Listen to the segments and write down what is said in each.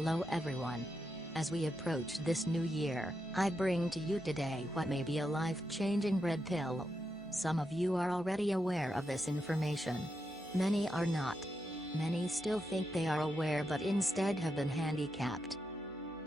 Hello everyone. As we approach this new year, I bring to you today what may be a life-changing red pill. Some of you are already aware of this information. Many are not. Many still think they are aware but instead have been handicapped.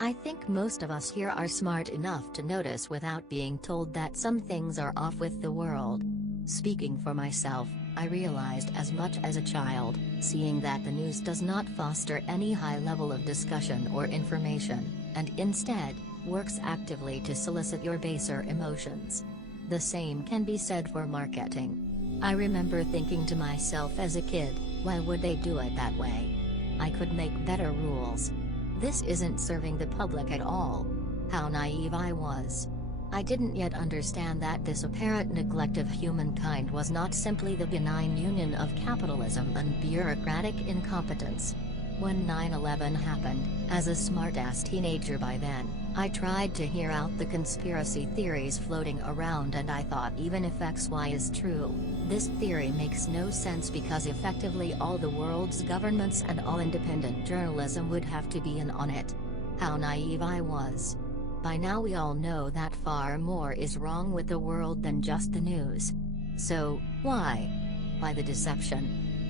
I think most of us here are smart enough to notice without being told that some things are off with the world. Speaking for myself, I realized as much as a child, seeing that the news does not foster any high level of discussion or information, and instead, works actively to solicit your baser emotions. The same can be said for marketing. I remember thinking to myself as a kid, why would they do it that way? I could make better rules. This isn't serving the public at all. How naive I was. I didn't yet understand that this apparent neglect of humankind was not simply the benign union of capitalism and bureaucratic incompetence. When 9/11 happened, as a smart-ass teenager by then, I tried to hear out the conspiracy theories floating around and I thought even if XY is true, this theory makes no sense because effectively all the world's governments and all independent journalism would have to be in on it. How naive I was. By now we all know that far more is wrong with the world than just the news. So, why? Why the deception?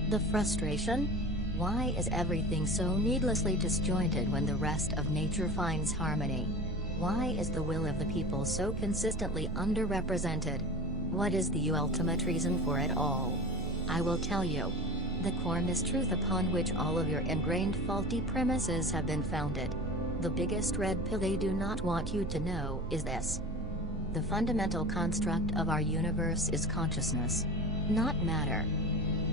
The frustration? Why is everything so needlessly disjointed when the rest of nature finds harmony? Why is the will of the people so consistently underrepresented? What is the ultimate reason for it all? I will tell you. The core mistruth upon which all of your ingrained faulty premises have been founded. The biggest red pill they do not want you to know is this. The fundamental construct of our universe is consciousness, not matter.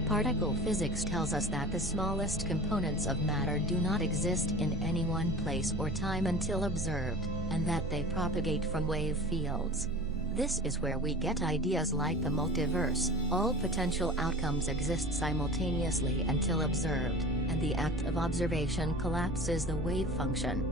Particle physics tells us that the smallest components of matter do not exist in any one place or time until observed, and that they propagate from wave fields. This is where we get ideas like the multiverse. All potential outcomes exist simultaneously until observed, and the act of observation collapses the wave function.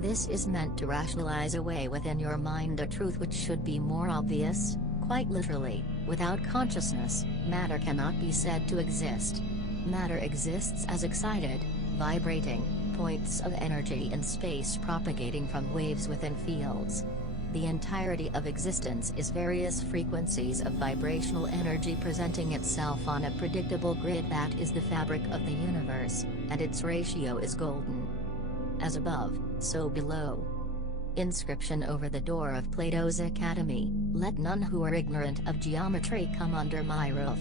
This is meant to rationalize away within your mind a truth which should be more obvious. Quite literally, without consciousness, matter cannot be said to exist. Matter exists as excited, vibrating, points of energy in space propagating from waves within fields. The entirety of existence is various frequencies of vibrational energy presenting itself on a predictable grid that is the fabric of the universe, and its ratio is golden. As above, so below. Inscription over the door of Plato's Academy, let none who are ignorant of geometry come under my roof.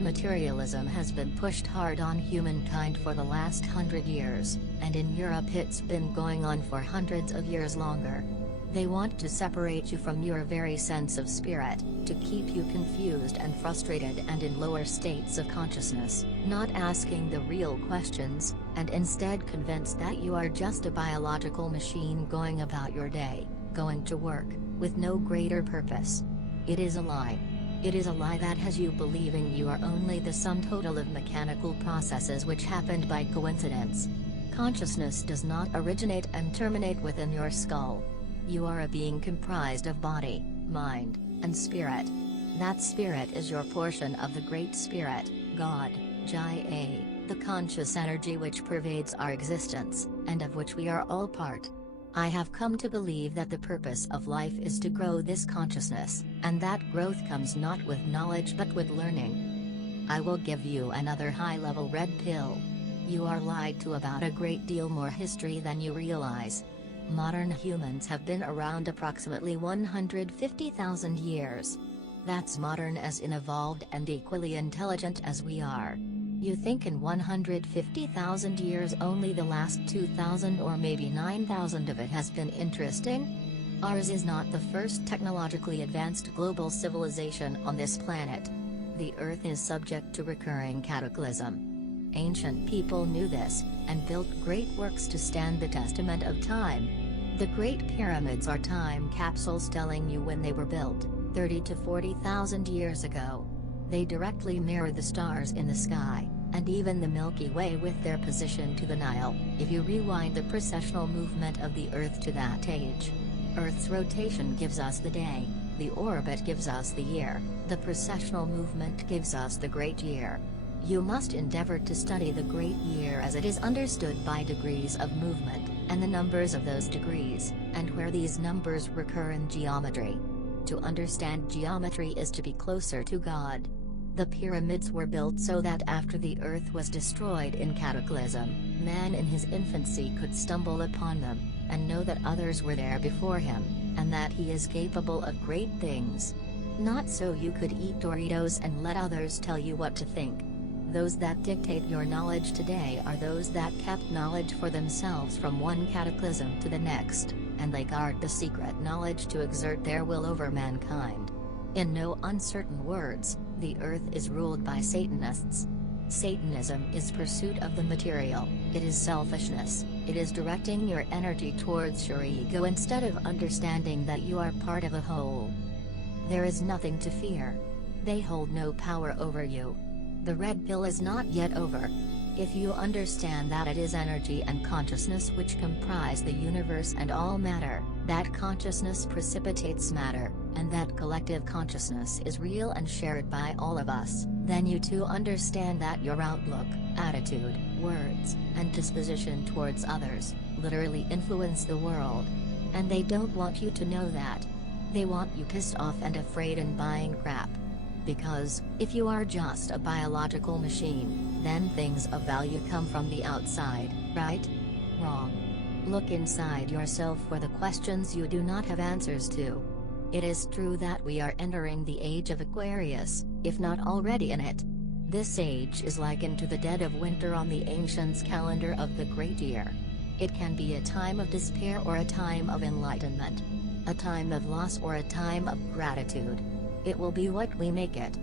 Materialism has been pushed hard on humankind for the last 100 years, and in Europe it's been going on for hundreds of years longer. They want to separate you from your very sense of spirit, to keep you confused and frustrated and in lower states of consciousness, not asking the real questions, and instead convinced that you are just a biological machine going about your day, going to work, with no greater purpose. It is a lie. It is a lie that has you believing you are only the sum total of mechanical processes which happened by coincidence. Consciousness does not originate and terminate within your skull. You are a being comprised of body, mind, and spirit. That spirit is your portion of the Great Spirit, God, Jaya, the conscious energy which pervades our existence, and of which we are all part. I have come to believe that the purpose of life is to grow this consciousness, and that growth comes not with knowledge but with learning. I will give you another high-level red pill. You are lied to about a great deal more history than you realize. Modern humans have been around approximately 150,000 years. That's modern as in evolved and equally intelligent as we are. You think in 150,000 years only the last 2,000 or maybe 9,000 of it has been interesting? Ours is not the first technologically advanced global civilization on this planet. The Earth is subject to recurring cataclysm. Ancient people knew this, and built great works to stand the testament of time. The Great Pyramids are time capsules telling you when they were built, 30 to 40,000 years ago. They directly mirror the stars in the sky, and even the Milky Way with their position to the Nile, if you rewind the precessional movement of the Earth to that age. Earth's rotation gives us the day, the orbit gives us the year, the precessional movement gives us the great year. You must endeavor to study the great year as it is understood by degrees of movement, and the numbers of those degrees, and where these numbers recur in geometry. To understand geometry is to be closer to God. The pyramids were built so that after the earth was destroyed in cataclysm, man in his infancy could stumble upon them, and know that others were there before him, and that he is capable of great things. Not so you could eat Doritos and let others tell you what to think. Those that dictate your knowledge today are those that kept knowledge for themselves from one cataclysm to the next, and they guard the secret knowledge to exert their will over mankind. In no uncertain words, the earth is ruled by Satanists. Satanism is pursuit of the material, it is selfishness, it is directing your energy towards your ego instead of understanding that you are part of a whole. There is nothing to fear. They hold no power over you. The red pill is not yet over. If you understand that it is energy and consciousness which comprise the universe and all matter, that consciousness precipitates matter, and that collective consciousness is real and shared by all of us, then you too understand that your outlook, attitude, words, and disposition towards others, literally influence the world. And they don't want you to know that. They want you pissed off and afraid and buying crap. Because, if you are just a biological machine, then things of value come from the outside, right? Wrong. Look inside yourself for the questions you do not have answers to. It is true that we are entering the age of Aquarius, if not already in it. This age is likened to the dead of winter on the ancients' calendar of the great year. It can be a time of despair or a time of enlightenment. A time of loss or a time of gratitude. It will be what we make it.